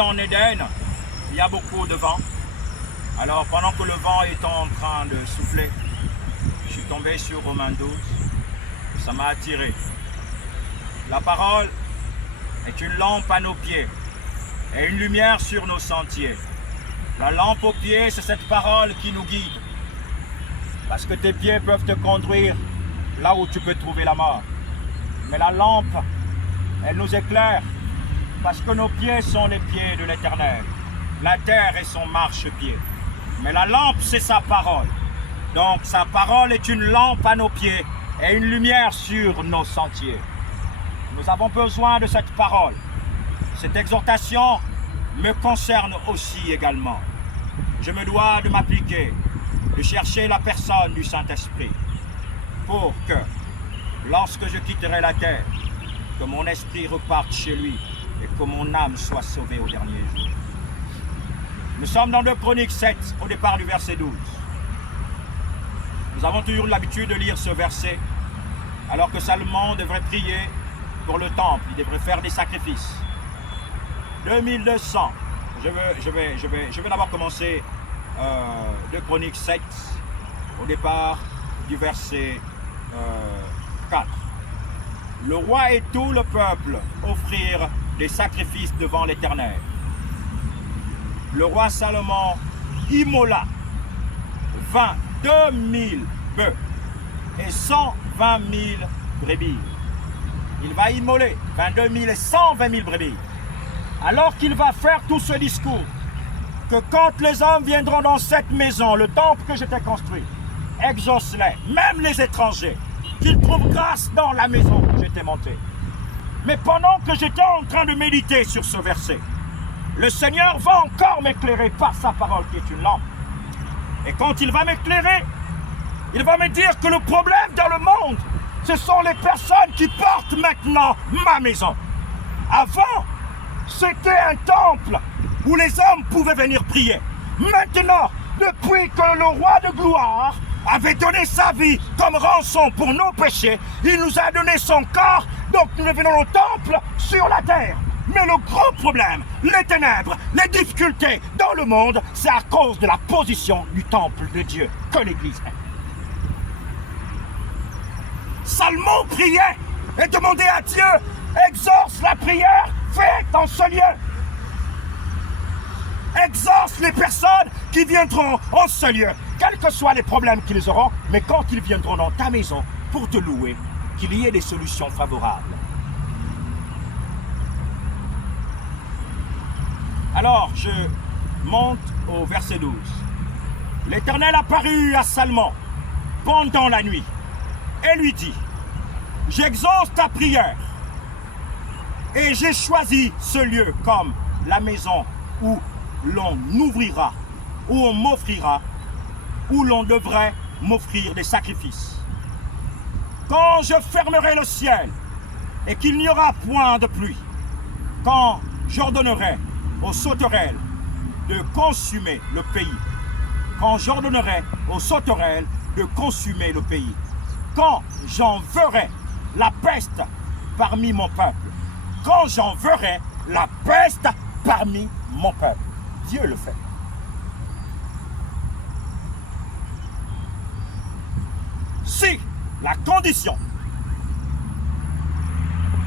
En Éden, il y a beaucoup de vent. Alors pendant que le vent est en train de souffler, je suis tombé sur Romains 12. Ça m'a attiré. La parole est une lampe à nos pieds et une lumière sur nos sentiers. La lampe aux pieds, c'est cette parole qui nous guide. Parce que tes pieds peuvent te conduire là où tu peux trouver la mort. Mais la lampe, elle nous éclaire. Parce que nos pieds sont les pieds de l'Éternel. La terre est son marchepied. Mais la lampe, c'est sa parole. Donc sa parole est une lampe à nos pieds et une lumière sur nos sentiers. Nous avons besoin de cette parole. Cette exhortation me concerne aussi également. Je me dois de m'appliquer, de chercher la personne du Saint-Esprit pour que, lorsque je quitterai la terre, que mon esprit reparte chez lui et que mon âme soit sauvée au dernier jour. Nous sommes dans 2 Chroniques 7, au départ du verset 12. Nous avons toujours l'habitude de lire ce verset, alors que Salomon devrait prier pour le temple, il devrait faire des sacrifices. 2200. Je vais d'abord commencer 2 Chroniques 7, au départ du verset 4. Le roi et tout le peuple offrirent des sacrifices devant l'Éternel. Le roi Salomon immola 22 000 bœufs et 120 000 brebis. Il va immoler 22 000 et 120 000 brebis. Alors qu'il va faire tout ce discours, que quand les hommes viendront dans cette maison, le temple que j'étais construit, exauce-les, même les étrangers, qu'ils trouvent grâce dans la maison que j'étais montée. Mais pendant que j'étais en train de méditer sur ce verset, le Seigneur va encore m'éclairer par sa parole qui est une lampe. Et quand il va m'éclairer, il va me dire que le problème dans le monde, ce sont les personnes qui portent maintenant ma maison. Avant, c'était un temple où les hommes pouvaient venir prier. Maintenant, depuis que le roi de gloire avait donné sa vie comme rançon pour nos péchés, il nous a donné son corps, donc nous devenons au temple sur la terre. Mais le gros problème, les ténèbres, les difficultés dans le monde, c'est à cause de la position du temple de Dieu que l'Église est. Salomon priait et demandait à Dieu, exorce la prière faite en ce lieu. Exorce les personnes qui viendront en ce lieu, quels que soient les problèmes qu'ils auront, mais quand ils viendront dans ta maison pour te louer, qu'il y ait des solutions favorables. Alors, je monte au verset 12. L'Éternel apparut à Salomon pendant la nuit et lui dit, j'exauce ta prière et j'ai choisi ce lieu comme la maison où l'on ouvrira, où on m'offrira, où l'on devrait m'offrir des sacrifices. Quand je fermerai le ciel et qu'il n'y aura point de pluie, quand j'ordonnerai aux sauterelles de consumer le pays, quand j'ordonnerai aux sauterelles de consumer le pays, quand j'enverrai la peste parmi mon peuple, quand j'enverrai la peste parmi mon peuple. Dieu le fait. Si la condition